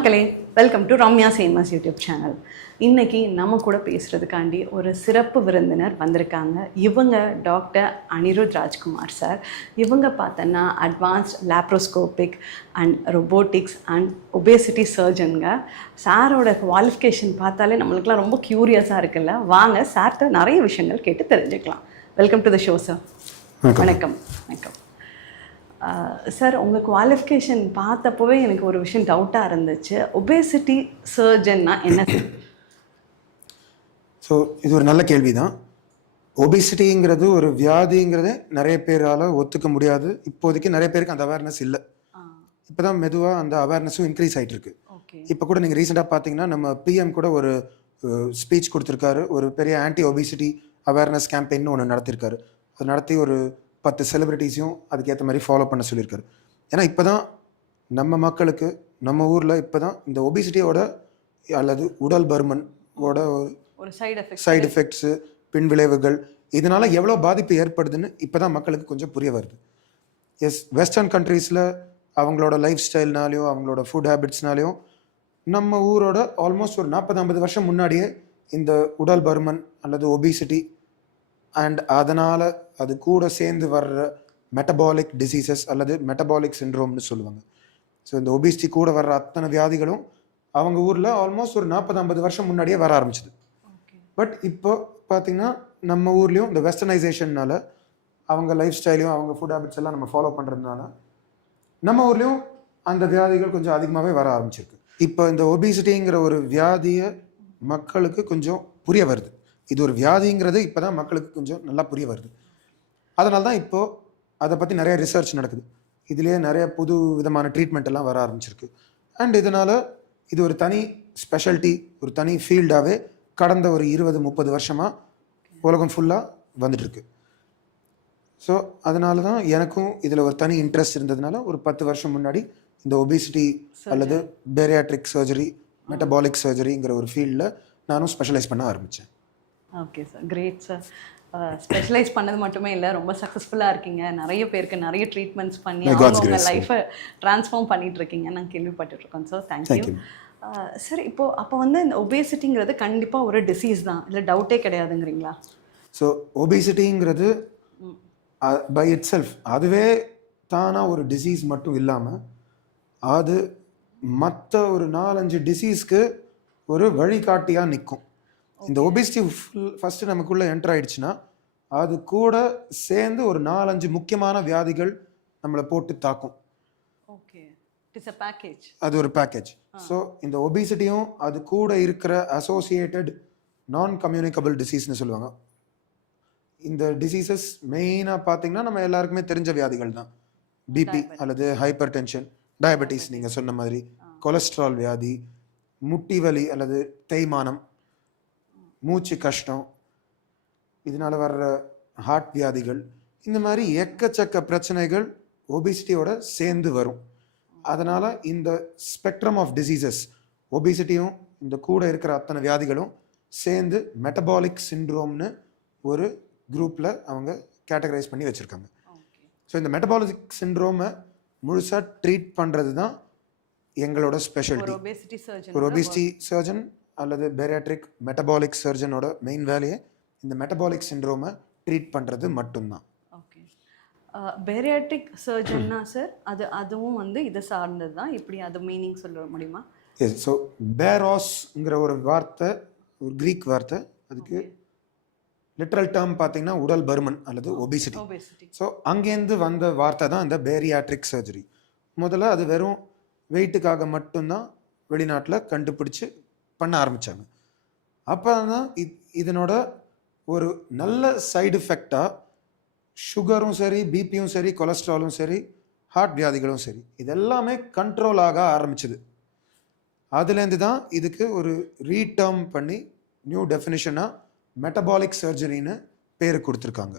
மக்களே, welcome to Ramya same as YouTube channel. இன்றைக்கி நம்ம கூட பேசுகிறதுக்காண்டி ஒரு சிறப்பு விருந்தினர் வந்திருக்காங்க. இவங்க டாக்டர் அனிருத் ராஜ்குமார் சார். இவங்க பார்த்தோன்னா advanced laparoscopic and robotics and obesity சர்ஜனுங்க. சாரோட குவாலிஃபிகேஷன் பார்த்தாலே நம்மளுக்குலாம் ரொம்ப க்யூரியஸாக இருக்குல்ல. வாங்க சார்கிட்ட நிறைய விஷயங்கள் கேட்டு தெரிஞ்சுக்கலாம். Welcome to the show sir. வணக்கம். வணக்கம் சார். உங்கள் குவாலிஃபிகேஷன் பார்த்தப்போவே எனக்கு ஒரு விஷயம் டவுட்டாக இருந்துச்சு. ஒபேசிட்டி சர்ஜன்னா என்ன? ஸோ இது ஒரு நல்ல கேள்வி தான். ஒபேசிட்டிங்கிறது ஒரு வியாதிங்கிறதே நிறைய பேரால் ஒத்துக்க முடியாது. இப்போதைக்கு நிறைய பேருக்கு அந்த அவேர்னஸ் இல்லை. இப்போ தான் மெதுவாக அந்த அவேர்னஸும் இன்க்ரீஸ் ஆகிட்டு இருக்கு. இப்போ கூட நீங்கள் ரீசெண்டாக பார்த்தீங்கன்னா நம்ம பிஎம் கூட ஒரு ஸ்பீச் கொடுத்துருக்காரு. ஒரு பெரிய ஆன்டி ஒபேசிட்டி அவேர்னஸ் கேம்பெயின் ஒன்று நடத்திருக்காரு. அது நடத்தி ஒரு 10 செலிபிரிட்டிஸையும் அதுக்கேற்ற மாதிரி ஃபாலோ பண்ண சொல்லியிருக்காரு. ஏன்னா இப்போ தான் நம்ம மக்களுக்கு நம்ம ஊரில் இப்போ தான் இந்த ஒபிசிட்டியோட அல்லது உடல் பருமனோட ஒரு சைடு எஃபெக்ட்ஸு, பின் விளைவுகள், இதனால் எவ்வளோ பாதிப்பு ஏற்படுதுன்னு இப்போ தான் மக்களுக்கு கொஞ்சம் புரிய வருது. வெஸ்டர்ன் கண்ட்ரீஸில் அவங்களோட லைஃப் ஸ்டைல்னாலையும் அவங்களோட ஃபுட் ஹேபிட்ஸ்னாலையும் நம்ம ஊரோட ஆல்மோஸ்ட் ஒரு 40-50 வருஷம் முன்னாடியே இந்த உடல் பருமன் அல்லது ஒபிசிட்டி அண்ட் அதனால் அது கூட சேர்ந்து வர்ற மெட்டபாலிக் டிசீசஸ் அல்லது மெட்டபாலிக் சிண்ட்ரோம்னு சொல்லுவாங்க. ஸோ இந்த ஒபிசிட்டி கூட வர்ற அத்தனை வியாதிகளும் அவங்க ஊரில் ஆல்மோஸ்ட் ஒரு 40-50 வருஷம் முன்னாடியே வர ஆரம்பிச்சிது. பட் இப்போ பார்த்திங்கன்னா நம்ம ஊர்லேயும் இந்த வெஸ்டர்னைசேஷன்னால அவங்க லைஃப் ஸ்டைலையும் அவங்க ஃபுட் ஹேபிட்ஸ் எல்லாம் நம்ம ஃபாலோ பண்ணுறதுனால நம்ம ஊர்லேயும் அந்த வியாதிகள் கொஞ்சம் அதிகமாகவே வர ஆரம்பிச்சிருக்கு. இப்போ இந்த ஒபிசிட்டிங்கிற ஒரு வியாதியை மக்களுக்கு கொஞ்சம் புரிய வருது. இது ஒரு வியாதிங்கிறது இப்போ தான் மக்களுக்கு கொஞ்சம் நல்லா புரிய வருது. அதனால தான் இப்போது அதை பற்றி நிறைய ரிசர்ச் நடக்குது. இதுலேயே நிறைய புது விதமான ட்ரீட்மெண்ட் எல்லாம் வர ஆரம்பிச்சிருக்கு. அண்ட் இதனால் இது ஒரு தனி ஸ்பெஷாலிட்டி, ஒரு தனி ஃபீல்டாகவே கடந்த ஒரு 20-30 வருஷமாக உலகம் ஃபுல்லாக வந்துட்டுருக்கு. ஸோ அதனால தான் எனக்கும் இதில் ஒரு தனி இன்ட்ரெஸ்ட் இருந்ததுனால ஒரு 10 வருஷம் முன்னாடி இந்த ஒபிசிட்டி அல்லது பேரியாட்ரிக் சர்ஜரி, மெட்டபாலிக் சர்ஜரிங்கிற ஒரு ஃபீல்டில் நானும் ஸ்பெஷலைஸ் பண்ண ஆரம்பித்தேன். Okay sir, great sir. Specialise பண்ணது மட்டுமே இல்லை, ரொம்ப சக்ஸஸ்ஃபுல்லாக இருக்கீங்க. நிறைய பேருக்கு நிறைய ட்ரீட்மெண்ட்ஸ் பண்ணி அவங்க லைஃப்பை ட்ரான்ஸ்ஃபார்ம் பண்ணிகிட்டு இருக்கீங்க. நான் கேள்விப்பட்டுருக்கோம் சார். Thank you sir. இப்போது அப்போ வந்து இந்த ஒபேசிட்டிங்கிறது கண்டிப்பாக ஒரு டிசீஸ் தான், இல்லை டவுட்டே கிடையாதுங்கிறீங்களா? ஸோ ஒபேசிட்டிங்கிறது பை இட் செல்ஃப் அதுவே தானாக ஒரு டிசீஸ் மட்டும் இல்லாமல் அது மற்ற ஒரு 4-5 டிசீஸ்க்கு ஒரு வழிகாட்டியாக நிற்கும். இந்த ஒபிசிட்டி ஃபஸ்ட்டு நமக்குள்ளே என்டர் ஆகிடுச்சுன்னா அது கூட சேர்ந்து ஒரு 4-5 முக்கியமான வியாதிகள் நம்மளை போட்டு தாக்கும். Okay, it's a package. அது ஒரு பேக்கேஜ். ஸோ இந்த ஒபிசிட்டியும் அது கூட இருக்கிற அசோசியேட்டட் நான் கம்யூனிகபிள் டிசீஸ்னு சொல்லுவாங்க. இந்த டிசீசஸ் மெயினாக பார்த்தீங்கன்னா நம்ம எல்லாருக்குமே தெரிஞ்ச வியாதிகள் தான். பிபி அல்லது ஹைப்பர் டென்ஷன், டயபெட்டிஸ், நீங்கள் சொன்ன மாதிரி கொலஸ்ட்ரால் வியாதி, முட்டி வலி அல்லது தேய்மானம், மூச்சு கஷ்டம், இதனால் வர்ற ஹார்ட் வியாதிகள், இந்த மாதிரி எக்கச்சக்க பிரச்சனைகள் ஒபிசிட்டியோட சேர்ந்து வரும். அதனால் இந்த ஸ்பெக்ட்ரம் ஆஃப் டிசீசஸ், ஒபிசிட்டியும் இந்த கூட இருக்கிற அத்தனை வியாதிகளும் சேர்ந்து மெட்டபாலிக் சிண்ட்ரோம்னு ஒரு குரூப்பில் அவங்க கேட்டகரைஸ் பண்ணி வச்சுருக்காங்க. ஸோ இந்த மெட்டபாலிக் சிண்ட்ரோமை முழுசாக ட்ரீட் பண்ணுறது தான் எங்களோட ஸ்பெஷாலிட்டி. ஒரு ஒபிசிட்டி சர்ஜன் அல்லது பேரியாட்ரிக் மெட்டபாலிக் சர்ஜனோட மெயின் வேலையை இந்த மெட்டபாலிக் சிண்ட்ரோமை ட்ரீட் பண்ணுறது மட்டும்தான். ஓகே, பேரியாட்ரிக் சர்ஜன்னா சார் அதுவும் வந்து இதை சார்ந்தது தான். இப்படி அது மீனிங் சொல்ல முடியுமா? எஸ். ஸோ பேராஸ்ங்கிற ஒரு வார்த்தை, ஒரு க்ரீக் வார்த்தை, அதுக்கு லிட்ரல் டேர்ம் பார்த்தீங்கன்னா உடல் பருமன் அல்லது ஒபிசிட்டி. ஸோ அங்கேருந்து வந்த வார்த்தை தான் இந்த பேரியாட்ரிக் சர்ஜரி. முதல்ல அது வெறும் வெயிட்டுக்காக மட்டும்தான் வெளிநாட்டில் கண்டுபிடிச்சு பண்ண ஆரம்பித்தாங்க. அப்போ தான் இதனோட ஒரு நல்ல சைடு எஃபெக்டாக சுகரும் சரி, பிபியும் சரி, கொலஸ்ட்ராலும் சரி, ஹார்ட் வியாதிகளும் சரி, இதெல்லாமே கண்ட்ரோல் ஆக ஆரம்பிச்சது. அதுலேருந்து தான் இதுக்கு ஒரு ரீடேர்ம் பண்ணி நியூ டெஃபினிஷனாக மெட்டபாலிக் சர்ஜரின்னு பேர் கொடுத்துருக்காங்க.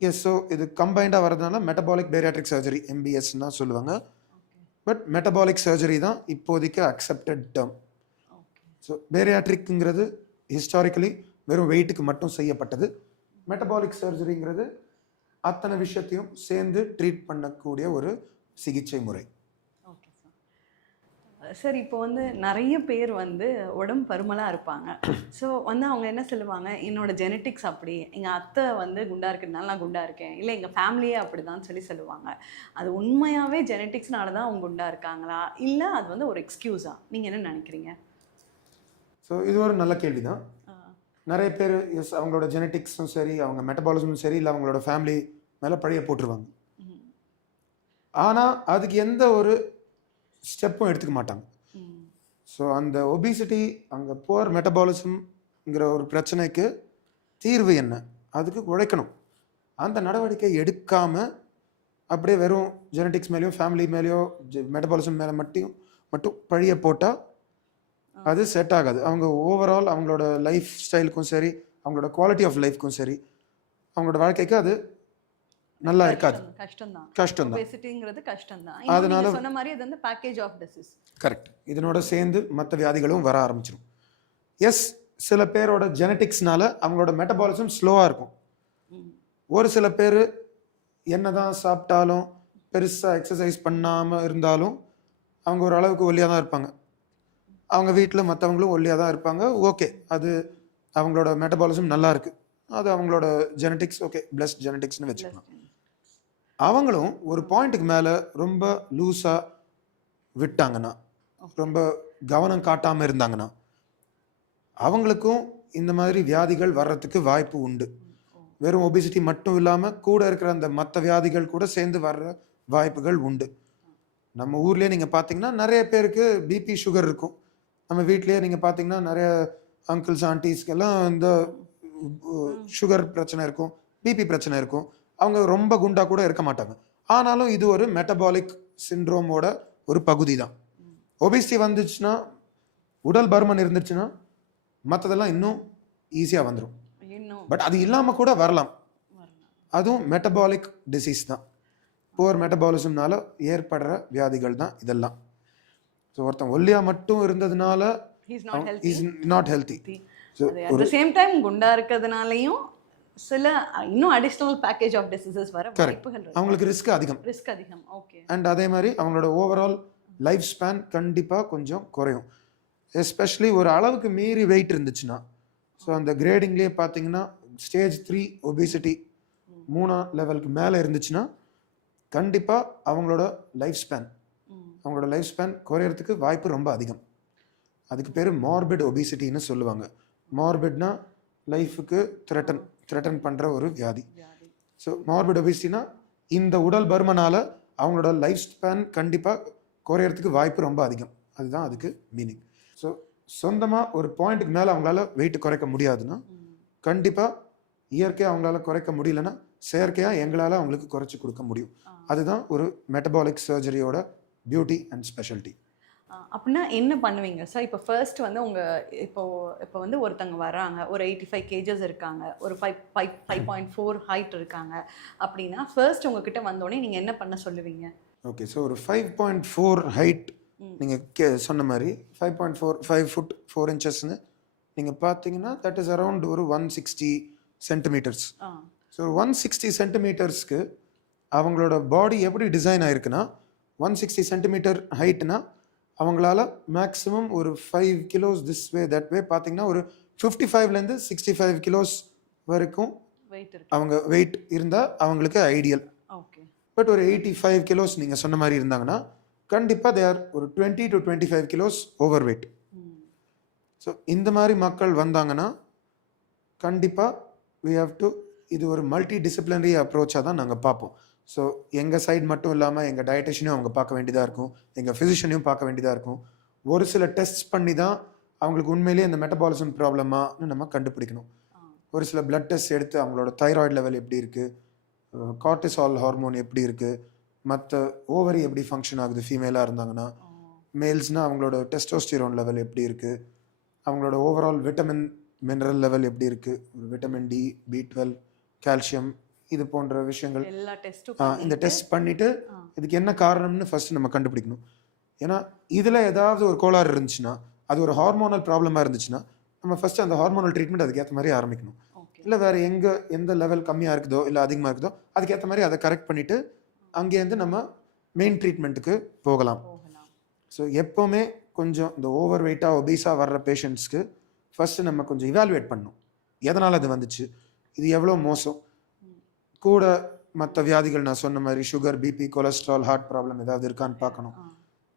எஸ். ஸோ இது கம்பைண்டாக வரதுனால மெட்டபாலிக் பேரியாட்ரிக் சர்ஜரி, MBSன்னு தான் சொல்லுவாங்க. பட் மெட்டபாலிக் சர்ஜரி தான் இப்போதைக்கு அக்செப்டட் டேர்ம். ஸோ பேரியாட்ரிக்ங்கிறது ஹிஸ்டாரிக்கலி வெறும் வெயிட்டுக்கு மட்டும் செய்யப்பட்டது. மெட்டபாலிக் சர்ஜரிங்கிறது அத்தனை விஷயத்தையும் சேர்ந்து ட்ரீட் பண்ணக்கூடிய ஒரு சிகிச்சை முறை. Okay sir. சார் இப்போ வந்து நிறைய பேர் வந்து உடம்பு பருமலாக இருப்பாங்க. ஸோ வந்து அவங்க என்ன சொல்லுவாங்க, என்னோட ஜெனட்டிக்ஸ் அப்படி, எங்கள் அத்தை வந்து குண்டா இருக்கிறதுனால நான் குண்டா இருக்கேன், இல்லை எங்கள் ஃபேமிலியே அப்படி தான் சொல்லுவாங்க. அது உண்மையாகவே ஜெனட்டிக்ஸ்னால தான் அவங்க குண்டா இருக்காங்களா, இல்லை அது வந்து ஒரு எக்ஸ்கியூஸா? நீங்கள் என்ன நினைக்கிறீங்க? ஸோ இது ஒரு நல்ல கேள்வி தான். நிறைய பேர் எஸ் அவங்களோட ஜெனட்டிக்ஸும் சரி, அவங்க மெட்டபாலிசமும் சரி, இல்லை அவங்களோட ஃபேமிலி மேலே பழைய போட்டுருவாங்க. ஆனால் அதுக்கு எந்த ஒரு ஸ்டெப்பும் எடுத்துக்க மாட்டாங்க. ஸோ அந்த ஒபிசிட்டி, அங்கே புவர் மெட்டபாலிசம்ங்கிற ஒரு பிரச்சனைக்கு தீர்வு என்ன, அதுக்கு உழைக்கணும். அந்த நடவடிக்கை எடுக்காமல் அப்படியே வெறும் ஜெனட்டிக்ஸ் மேலேயோ ஃபேமிலி மேலேயோ மெட்டபாலிசம் மேலே மட்டும் பழிய போட்டால் அது செட் ஆகாது. அவங்க ஓவரால் அவங்களோட லைஃப் ஸ்டைலுக்கும் சரி, அவங்களோட குவாலிட்டி ஆஃப் லைஃப்க்கும் சரி, அவங்களோட வாழ்க்கைக்கு அது நல்லா இருக்காது. கஷ்டம் தான். அதனால சொன்ன மாதிரி அது வந்து பேக்கேஜ் ஆஃப் டிசீஸ். கரெக்ட். இதனோட சேர்ந்து மற்ற வியாதிகளும் வர ஆரம்பிச்சிடும். எஸ், சில பேரோட ஜெனட்டிக்ஸ்னால அவங்களோட மெட்டபாலிசம் ஸ்லோவாக இருக்கும். ஒரு சில பேர் என்னதான் சாப்பிட்டாலும் பெருசாக எக்ஸசைஸ் பண்ணாமல் இருந்தாலும் அவங்க ஒரு அளவுக்கு ஒல்லியாக தான் இருப்பாங்க. அவங்க வீட்டில் மற்றவங்களும் ஒல்லியாக தான் இருப்பாங்க. ஓகே, அது அவங்களோட மெட்டபாலிசம் நல்லா இருக்குது, அது அவங்களோட ஜெனட்டிக்ஸ், ஓகே, பிளஸ்ட் ஜெனட்டிக்ஸ்னு வச்சுக்கலாம். அவங்களும் ஒரு பாயிண்ட்டுக்கு மேலே ரொம்ப லூஸாக விட்டாங்கன்னா, ரொம்ப கவனம் காட்டாமல் இருந்தாங்கன்னா, அவங்களுக்கும் இந்த மாதிரி வியாதிகள் வர்றதுக்கு வாய்ப்பு உண்டு. வெறும் ஒபிசிட்டி மட்டும் இல்லாமல் கூட இருக்கிற அந்த மற்ற வியாதிகள் கூட சேர்ந்து வர்ற வாய்ப்புகள் உண்டு. நம்ம ஊர்லேயே நீங்கள் பார்த்தீங்கன்னா நிறைய பேருக்கு பிபி சுகர் இருக்கும். நம்ம வீட்லேயே நீங்கள் பார்த்தீங்கன்னா நிறைய அங்கிள்ஸ் ஆண்டிஸ்க்கெல்லாம் இந்த சுகர் பிரச்சனை இருக்கும், பிபி பிரச்சனை இருக்கும். அவங்க ரொம்ப குண்டாக கூட இருக்க மாட்டாங்க. ஆனாலும் இது ஒரு மெட்டபாலிக் சிண்ட்ரோமோட ஒரு பகுதி தான். ஒபிசிட்டி வந்துச்சுன்னா, உடல் பருமன் இருந்துச்சுன்னா மற்றதெல்லாம் இன்னும் ஈஸியாக வந்துடும். பட் அது இல்லாமல் கூட வரலாம். அதுவும் மெட்டபாலிக் டிசீஸ் தான். புவர் மெட்டபாலிசம்னால ஏற்படுற வியாதிகள் தான் இதெல்லாம். ஸோ ஒருத்தன் ஒல்லியாக மட்டும் இருந்ததுனால is not healthy. Same time குண்டா இருக்கிறதுனாலையும் சில இன்னும் அடிஷனல் பேக்கேஜ் ஆஃப் டிசீசஸ் வர வாய்ப்புகள் இருக்கு. அவங்களுக்கு ரிஸ்க் அதிகம். ஓகே. அண்ட் அதே மாதிரி அவங்களோட ஓவரால் லைஃப் ஸ்பேன் கண்டிப்பாக கொஞ்சம் குறையும். எஸ்பெஷலி ஒரு அளவுக்கு மீறி வெயிட் இருந்துச்சுன்னா, ஸோ அந்த கிரேடிங்லேயே பார்த்தீங்கன்னா ஸ்டேஜ் 3 ஒபிசிட்டி 3ஆம் லெவலுக்கு மேலே இருந்துச்சுன்னா கண்டிப்பாக அவங்களோட லைஃப் ஸ்பேன் குறையறதுக்கு வாய்ப்பு ரொம்ப அதிகம். அதுக்கு பேர் மார்பிட் ஒபிசிட்டின்னு சொல்லுவாங்க. மார்பிட்னா லைஃபுக்கு த்ரெட்டன் பண்ணுற ஒரு வியாதி. ஸோ மார்பிட் ஒபிசிட்டினா இந்த உடல் பருமனால் அவங்களோட லைஃப் ஸ்பேன் கண்டிப்பாக குறையறதுக்கு வாய்ப்பு ரொம்ப அதிகம். அதுதான் அதுக்கு மீனிங். ஸோ சொந்தமாக ஒரு பாயிண்ட்டுக்கு மேலே அவங்களால வெயிட் குறைக்க முடியாதுன்னா, கண்டிப்பாக இயற்கையாக அவங்களால குறைக்க முடியலன்னா செயற்கையாக எங்களால் அவங்களுக்கு குறைச்சி கொடுக்க முடியும். அதுதான் ஒரு மெட்டபாலிக் சர்ஜரியோட பியூட்டி அண்ட் ஸ்பெஷாலிட்டி. அப்படின்னா என்ன பண்ணுவீங்க சார்? இப்போ ஃபர்ஸ்ட் வந்து இப்போ வந்து ஒருத்தங்க வர்றாங்க, ஒரு 85 கேஜஸ் இருக்காங்க, ஒரு 5.4 ஹைட் இருக்காங்க அப்படின்னா, ஃபர்ஸ்ட் உங்ககிட்ட வந்தோடனே நீங்கள் என்ன பண்ண சொல்லுவீங்க? ஓகே, ஸோ ஒரு 5.4 ஹைட் நீங்கள் சொன்ன மாதிரி 5 ஃபுட் 4 இன்ச்சஸ்ன்னு நீங்கள் பார்த்தீங்கன்னா தட் இஸ் அரவுண்ட் ஒரு 160 சென்டிமீட்டர்ஸ். ஸோ 160 சென்டிமீட்டர்ஸ்க்கு அவங்களோட பாடி எப்படி டிசைன் ஆயிருக்குன்னா, 160 சென்டிமீட்டர் ஹைட்னா அவங்களால மேக்ஸிமம் ஒரு 5 kilos this way that way பார்த்தீங்கன்னா ஒரு 55லேருந்து 65 கிலோஸ் வரைக்கும் அவங்க வெயிட் இருந்தால் அவங்களுக்கு ஐடியல். பட் ஒரு 85 கிலோஸ் நீங்கள் சொன்ன மாதிரி இருந்தாங்கன்னா கண்டிப்பாக தே ஆர் ஒரு 20 to 25 kilos over weight. So இந்த மாதிரி மக்கள் வந்தாங்கன்னா கண்டிப்பாக வி ஹாவ் டு, இது ஒரு மல்டி டிசிப்ளினரி அப்ரோச்சாக தான் நாங்கள் பார்ப்போம். ஸோ எங்கள் சைடு மட்டும் இல்லாமல் எங்கள் டயட்டிஷியனையும் அவங்க பார்க்க வேண்டியதாக இருக்கும், எங்கள் ஃபிசிஷியனையும் பார்க்க வேண்டியதாக இருக்கும். ஒரு சில டெஸ்ட் பண்ணி தான் அவங்களுக்கு உண்மையிலேயே இந்த மெட்டபாலிசம் ப்ராப்ளமானு நம்ம கண்டுபிடிக்கணும். ஒரு சில பிளட் டெஸ்ட் எடுத்து அவங்களோட தைராய்டு லெவல் எப்படி இருக்குது, கார்டிசால் ஹார்மோன் எப்படி இருக்குது, மற்ற ஓவரி எப்படி ஃபங்க்ஷன் ஆகுது ஃபீமேலாக இருந்தாங்கன்னா, மேல்ஸ்னால் அவங்களோட டெஸ்டோஸ்டிரோன் லெவல் எப்படி இருக்குது, அவங்களோட ஓவரால் விட்டமின் மினரல் லெவல் எப்படி இருக்குது, விட்டமின் டி, B12, கால்சியம், இது போன்ற விஷயங்கள் இந்த டெஸ்ட் பண்ணிவிட்டு இதுக்கு என்ன காரணம்னு ஃபஸ்ட்டு நம்ம கண்டுபிடிக்கணும். ஏன்னா இதில் ஏதாவது ஒரு கோளாறு இருந்துச்சுன்னா, அது ஒரு ஹார்மோனல் ப்ராப்ளமாக இருந்துச்சுன்னா நம்ம ஃபஸ்ட்டு அந்த ஹார்மோனல் ட்ரீட்மெண்ட் அதுக்கேற்ற மாதிரி ஆரம்பிக்கணும். இல்லை வேறு எந்த லெவல் கம்மியாக இருக்குதோ இல்லை அதிகமாக இருக்குதோ அதுக்கேற்ற மாதிரி அதை கரெக்ட் பண்ணிவிட்டு அங்கேருந்து நம்ம மெயின் ட்ரீட்மெண்ட்டுக்கு போகலாம். ஸோ எப்போவுமே கொஞ்சம் இந்த ஓவர் வெயிட்டாக ஒபீஸாக வர்ற பேஷண்ட்ஸ்க்கு ஃபஸ்ட்டு நம்ம கொஞ்சம் இவாலுவேட் பண்ணணும். எதனால் அது வந்துச்சு, இது எவ்வளோ மோசம், கூட மற்ற வியாதிகள் நான் சொன்ன மாதிரி sugar, BP, cholesterol, heart problem ஏதாவது இருக்கான்னு பார்க்கணும்.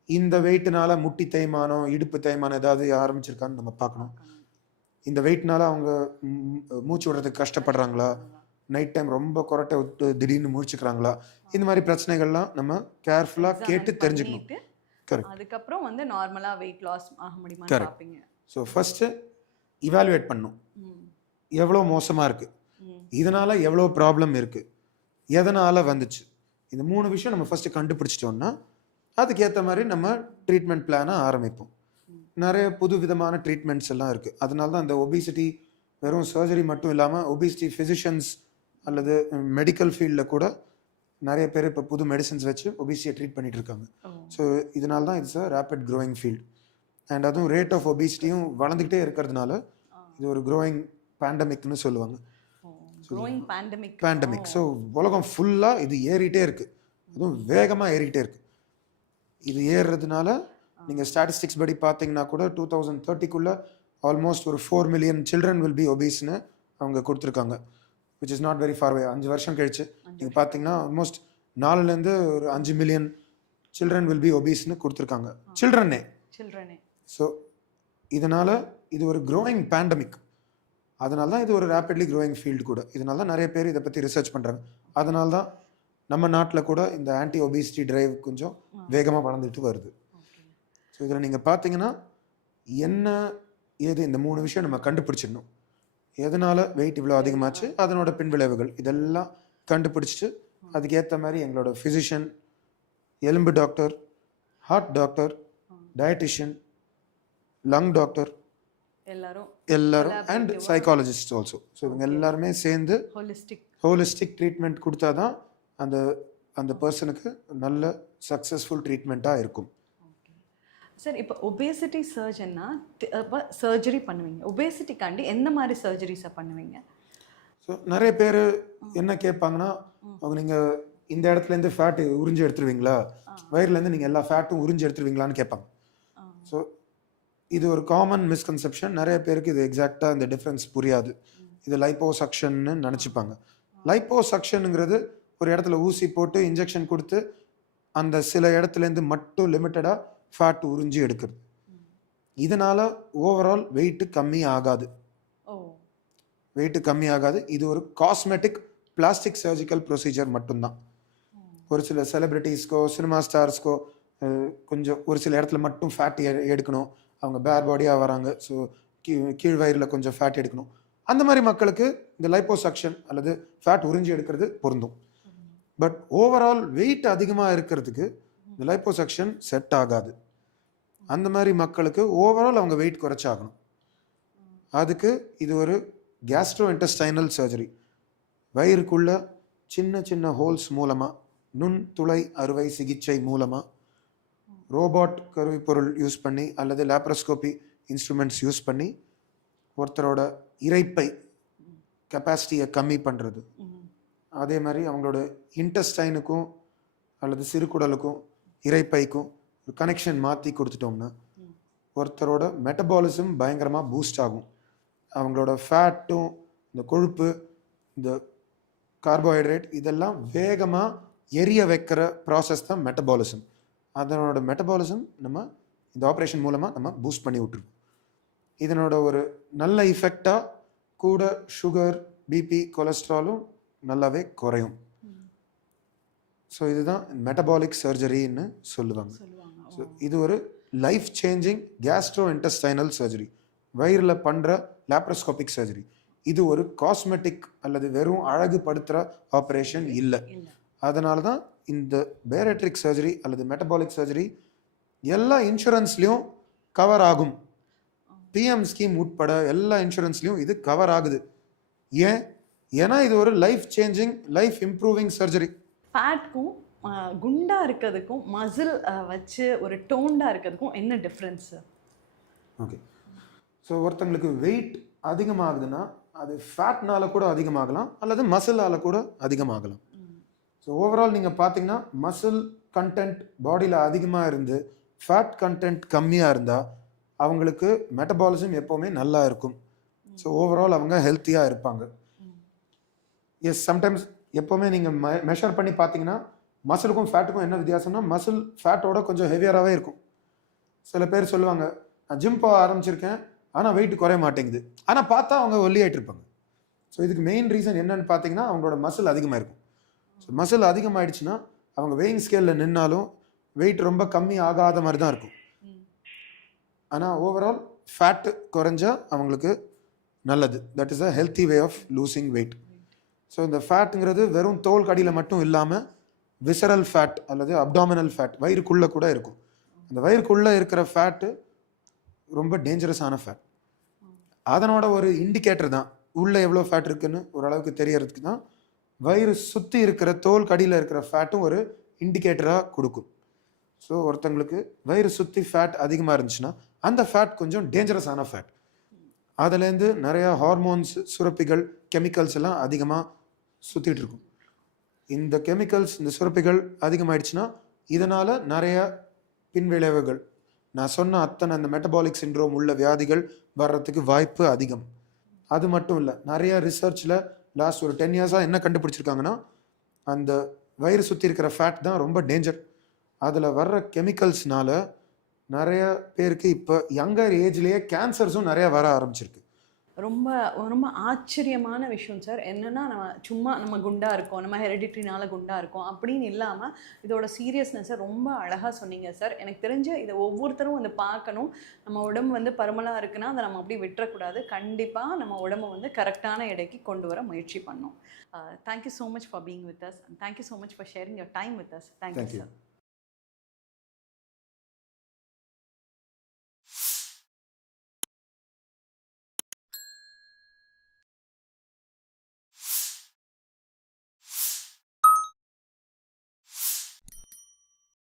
இந்த வெயிட்னால முட்டி தேய்மானம், இடுப்பு தேய்மானம் ஏதாவது ஆரம்பிச்சிருக்கான்னு நம்ம பார்க்கணும். இந்த வெயிட்னால அவங்க மூச்சு விடுறதுக்கு கஷ்டப்படுறாங்களா, நைட் டைம் ரொம்ப கொரட்டை விட்டு திடீர்னு முடிச்சுக்கிறாங்களா, இந்த மாதிரி பிரச்சனைகள்லாம் நம்ம கேர்ஃபுல்லாக கேட்டு தெரிஞ்சுக்கணும். கரெக்ட். அதுக்கப்புறம் வந்து நார்மலாக வெயிட் லாஸ் ஆக முடியுமா பார்ப்பீங்க. ஸோ ஃபஸ்ட்டு இவாலுவேட் பண்ணணும், எவ்வளோ மோசமாக இருக்குது, இதனால் எவ்வளோ ப்ராப்ளம் இருக்குது, எதனால் வந்துச்சு, இந்த 3 விஷயம் நம்ம ஃபஸ்ட்டு கண்டுபிடிச்சிட்டோம்னா அதுக்கேற்ற மாதிரி நம்ம ட்ரீட்மெண்ட் பிளானை ஆரம்பிப்போம். நிறைய புது விதமான ட்ரீட்மெண்ட்ஸ் எல்லாம் இருக்குது. அதனால தான் இந்த ஒபிசிட்டி வெறும் சர்ஜரி மட்டும் இல்லாமல் ஒபிசிட்டி ஃபிசிஷியன்ஸ் அல்லது மெடிக்கல் ஃபீல்டில் கூட நிறைய பேர் இப்போ புது மெடிசன்ஸ் வச்சு ஒபிசிட்டியை ட்ரீட் பண்ணிட்டு இருக்காங்க. ஸோ இதனால தான் it's a rapid growing field. And அதுவும் ரேட் ஆஃப் ஒபிசிட்டியும் வளர்ந்துக்கிட்டே இருக்கிறதுனால இது ஒரு க்ரோயிங் பேண்டமிக்னு சொல்லுவாங்க. பேண்டமிக். ஸோ உலகம் ஃபுல்லாக இது ஏறிட்டே இருக்குது, அதுவும் வேகமாக ஏறிக்கிட்டே இருக்குது. இது ஏறுறதுனால நீங்கள் ஸ்டாட்டிஸ்டிக்ஸ் படி பார்த்தீங்கன்னா கூட 2030க்குள்ளே ஆல்மோஸ்ட் ஒரு 4 மில்லியன் சில்ட்ரன் வில் பி ஒபீஸ்னு அவங்க கொடுத்துருக்காங்க. Which is not very far way. 5 வருஷம் கழிச்சு நீங்கள் பார்த்தீங்கன்னா ஆல்மோஸ்ட் 4லேருந்து ஒரு 5 மில்லியன் சில்ட்ரன் வில் பி ஒபீஸ்னு கொடுத்துருக்காங்க. சில்ட்ரனே. ஸோ இதனால் இது ஒரு க்ரோயிங் பேண்டமிக். அதனால தான் இது ஒரு ரேப்பிட்லி க்ரோயிங் ஃபீல்டு கூட. இதனால தான் நிறைய பேர் இதை பற்றி ரிசர்ச் பண்ணுறாங்க. அதனால தான் நம்ம நாட்டில் கூட இந்த ஆன்டி ஒபிசிட்டி டிரைவ் கொஞ்சம் வேகமாக வளர்ந்துட்டு வருது. ஸோ இதில் நீங்கள் பார்த்தீங்கன்னா என்ன ஏது இந்த 3 விஷயம் நம்ம கண்டுபிடிச்சிடணும். எதனால் வெயிட் இவ்வளோ அதிகமாச்சு, அதனோட பின்விளைவுகள் இதெல்லாம் கண்டுபிடிச்சிட்டு அதுக்கேற்ற மாதிரி எங்களோட ஃபிசிஷியன், எலும்பு doctor, heart doctor, dietitian, lung doctor எல்லாரும் அண்ட் சைக்காலஜிஸ்ட் ஆல்சோ. ஸோ இவங்க எல்லாருமே சேர்ந்து ஹோலிஸ்டிக் ட்ரீட்மெண்ட் கொடுத்தா தான் அந்த அந்த பர்சனுக்கு நல்ல சக்ஸஸ்ஃபுல் ட்ரீட்மெண்ட்டாக இருக்கும். சார், இப்போ ஒபேசிட்டி சர்ஜன்னா சர்ஜரி பண்ணுவீங்க, ஒபேசிட்டிக்காண்டி எந்த மாதிரி சர்ஜரிஸை பண்ணுவீங்க? ஸோ நிறைய பேர் என்ன கேட்பாங்கன்னா, அவங்க நீங்கள் இந்த இடத்துலேருந்து ஃபேட்டு உறிஞ்சி எடுத்துருவீங்களா, வயிறுலேருந்து நீங்கள் எல்லா ஃபேட்டும் உறிஞ்சி எடுத்துருவீங்களான்னு கேட்பாங்க. ஸோ இது ஒரு காமன் மிஸ்கன்செப்ஷன். நிறைய பேருக்கு இது எக்ஸாக்டாக இந்த டிஃப்ரென்ஸ் புரியாது. இது லைப்போசக்ஷன்னு நினச்சிப்பாங்க. லைப்போசக்ஷனுங்கிறது ஒரு இடத்துல ஊசி போட்டு இன்ஜெக்ஷன் கொடுத்து அந்த சில இடத்துலேருந்து மட்டும் லிமிட்டடாக ஃபேட் உறிஞ்சி எடுக்கிறது. இதனால் ஓவரால் வெயிட்டு கம்மி ஆகாது. இது ஒரு காஸ்மெட்டிக் பிளாஸ்டிக் சர்ஜிக்கல் ப்ரொசீஜர் மட்டும்தான். ஒரு சில செலிபிரிட்டிஸ்க்கோ சினிமா ஸ்டார்ஸ்க்கோ கொஞ்சம் ஒரு சில இடத்துல மட்டும் ஃபேட் எடுக்கணும், அவங்க பேர் பாடியாக வராங்க, ஸோ கீழ் வயிறில் கொஞ்சம் ஃபேட் எடுக்கணும், அந்த மாதிரி மக்களுக்கு இந்த லைப்போசக்ஷன் அல்லது ஃபேட் உறிஞ்சி எடுக்கிறது பொருந்தும். பட் ஓவரால் வெயிட் அதிகமாக இருக்கிறதுக்கு இந்த லைப்போசக்ஷன் செட் ஆகாது. அந்த மாதிரி மக்களுக்கு ஓவரால் அவங்க வெயிட் குறைச்சாகணும். அதுக்கு இது ஒரு கேஸ்ட்ரோ இன்டெஸ்டைனல் சர்ஜரி. வயிறுக்குள்ள சின்ன சின்ன ஹோல்ஸ் மூலமாக, நுண் துளை அறுவை சிகிச்சை மூலமாக, ரோபாட் கருவிப்பொருள் யூஸ் பண்ணி அல்லது லேப்ரோஸ்கோபி இன்ஸ்ட்ருமெண்ட்ஸ் யூஸ் பண்ணி ஒருத்தரோட இரைப்பை கெப்பாசிட்டியை கம்மி பண்ணுறது. அதே மாதிரி அவங்களோட இன்டெஸ்டைனுக்கும் அல்லது சிறுகுடலுக்கும் இரைப்பைக்கும் ஒரு கனெக்ஷன் மாற்றி கொடுத்துட்டோம்னா ஒருத்தரோட மெட்டபாலிசம் பயங்கரமாக பூஸ்ட் ஆகும். அவங்களோட ஃபேட்டும் இந்த கொழுப்பு, இந்த கார்போஹைட்ரேட் இதெல்லாம் வேகமாக எரிய வைக்கிற ப்ராசஸ் தான் மெட்டபாலிசம். அதனோட மெட்டபாலிசம் நம்ம இந்த ஆப்ரேஷன் மூலமாக நம்ம பூஸ்ட் பண்ணி விட்டுருவோம். இதனோட ஒரு நல்ல இஃபெக்டாக கூட சுகர், பிபி, கொலஸ்ட்ராலும் நல்லாவே குறையும். ஸோ இதுதான் மெட்டபாலிக் சர்ஜரின்னு சொல்லுவாங்க. ஸோ இது ஒரு life changing gastro intestinal surgery, வயிறில் பண்ணுற லேப்ரோஸ்கோபிக் சர்ஜரி. இது ஒரு காஸ்மெட்டிக் அல்லது வெறும் அழகுபடுத்துகிற ஆப்ரேஷன் இல்லை. அதனால தான் இந்த பேரியாட்ரிக் சர்ஜரி அல்லது மெட்டபாலிக் சர்ஜரி எல்லா இன்சூரன்ஸ்லேயும் கவர் ஆகும். பிஎம் ஸ்கீம் உட்பட எல்லா இன்சூரன்ஸ்லேயும் இது கவர் ஆகுது. ஏன்னா இது ஒரு life changing, life improving surgery. ஃபேட்க்கும் குண்டா இருக்கிறதுக்கும் மசில் வச்சு ஒரு டோண்டா இருக்கிறதுக்கும் என்ன டிஃப்ரென்ஸ்? ஓகே, ஸோ ஒருத்தங்களுக்கு வெயிட் அதிகமாகுதுன்னா அது ஃபேட்னால கூட அதிகமாகலாம் அல்லது மசிலால் கூட அதிகமாகலாம். ஸோ ஓவரால் நீங்கள் பார்த்தீங்கன்னா மசில் கண்டென்ட் பாடியில் அதிகமாக இருந்து ஃபேட் கண்டென்ட் கம்மியாக இருந்தால் அவங்களுக்கு மெட்டபாலிசம் எப்போவுமே நல்லா இருக்கும். ஸோ ஓவரால் அவங்க ஹெல்த்தியாக இருப்பாங்க. எஸ், சம்டைம்ஸ் எப்போவுமே நீங்கள் மெஷர் பண்ணி பார்த்தீங்கன்னா மசிலுக்கும் ஃபேட்டுக்கும் என்ன வித்தியாசம்னா, மசில் ஃபேட்டோட கொஞ்சம் ஹெவியராகவே இருக்கும். சில பேர் சொல்லுவாங்க, நான் ஜிம் போக ஆரம்பிச்சிருக்கேன் ஆனால் வெயிட் குறைய மாட்டேங்குது, ஆனால் பார்த்தா அவங்க ஒல்லியாயிட்டு இருப்பாங்க. ஸோ இதுக்கு மெயின் ரீசன் என்னன்னு பார்த்தீங்கன்னா அவங்களோட மசில் அதிகமாக இருக்கும். ஸோ மசில் அதிகமாகிடுச்சுன்னா அவங்க வெயிங் ஸ்கேலில் நின்னாலும் வெயிட் ரொம்ப கம்மி ஆகாத மாதிரி தான் இருக்கும். ஆனால் ஓவரால் ஃபேட்டு குறைஞ்சா அவங்களுக்கு நல்லது. That is a healthy way of losing weight. So இந்த ஃபேட்டுங்கிறது வெறும் தோல் கடியில் மட்டும் இல்லாமல் விசரல் ஃபேட் அல்லது அப்டாமினல் ஃபேட், வயிறுக்குள்ளே கூட இருக்கும். அந்த வயிறுக்குள்ளே இருக்கிற ஃபேட்டு ரொம்ப டேஞ்சரஸான ஃபேட். அதனோட ஒரு இண்டிகேட்டர் தான் உள்ளே எவ்வளோ ஃபேட் இருக்குன்னு ஓரளவுக்கு தெரியறதுக்கு தான் வயிறு சுற்றி இருக்கிற தோல் கடியில் இருக்கிற ஃபேட்டும் ஒரு இண்டிகேட்டராக கொடுக்கும். ஸோ ஒருத்தங்களுக்கு வயிறு சுற்றி ஃபேட் அதிகமாக இருந்துச்சுன்னா அந்த ஃபேட் கொஞ்சம் டேஞ்சரஸான ஃபேட். அதுலேருந்து நிறையா ஹார்மோன்ஸ், சுரப்பிகள், கெமிக்கல்ஸ் எல்லாம் அதிகமாக சுற்றிட்டு இருக்கும். இந்த கெமிக்கல்ஸ், இந்த சுரப்பிகள் அதிகமாகிடுச்சுன்னா இதனால் நிறைய பின்விளைவுகள், நான் சொன்ன அத்தனை அந்த மெட்டபாலிக் சிண்ட்ரோம் உள்ள வியாதிகள் வர்றதுக்கு வாய்ப்பு அதிகம். அது மட்டும் இல்லை, நிறைய ரிசர்ச்சில் லாஸ்ட் ஒரு 10 இயர்ஸாக என்ன கண்டுபிடிச்சிருக்காங்கன்னா, அந்த வயிறு சுற்றி இருக்கிற ஃபேட் தான் ரொம்ப டேஞ்சர். அதில் வர்ற கெமிக்கல்ஸ்னால நிறைய பேருக்கு இப்போ யங்கர் ஏஜ்லேயே கேன்சர்ஸும் நிறையா வர ஆரம்பிச்சிருக்கு. ரொம்ப ரொம்ப ஆச்சரியமான விஷயம் சார். என்னென்னா, நம்ம குண்டாக இருக்கோம், நம்ம ஹெரிடிட்ரினால குண்டாக இருக்கோம் அப்படின்னு இல்லாமல் இதோட சீரியஸ்னஸை ரொம்ப அழகாக சொன்னீங்க சார். எனக்கு தெரிஞ்ச இதை ஒவ்வொருத்தரும் வந்து பார்க்கணும். நம்ம உடம்பு வந்து பருமலாக இருக்குன்னா அதை நம்ம அப்படியே விட்டுறக்கூடாது. கண்டிப்பாக நம்ம உடம்பை வந்து கரெக்டான எடைக்கு கொண்டு வர முயற்சி பண்ணணும். Thank you so much for being with us. Thank you so much for sharing your time with us. Thank you sir.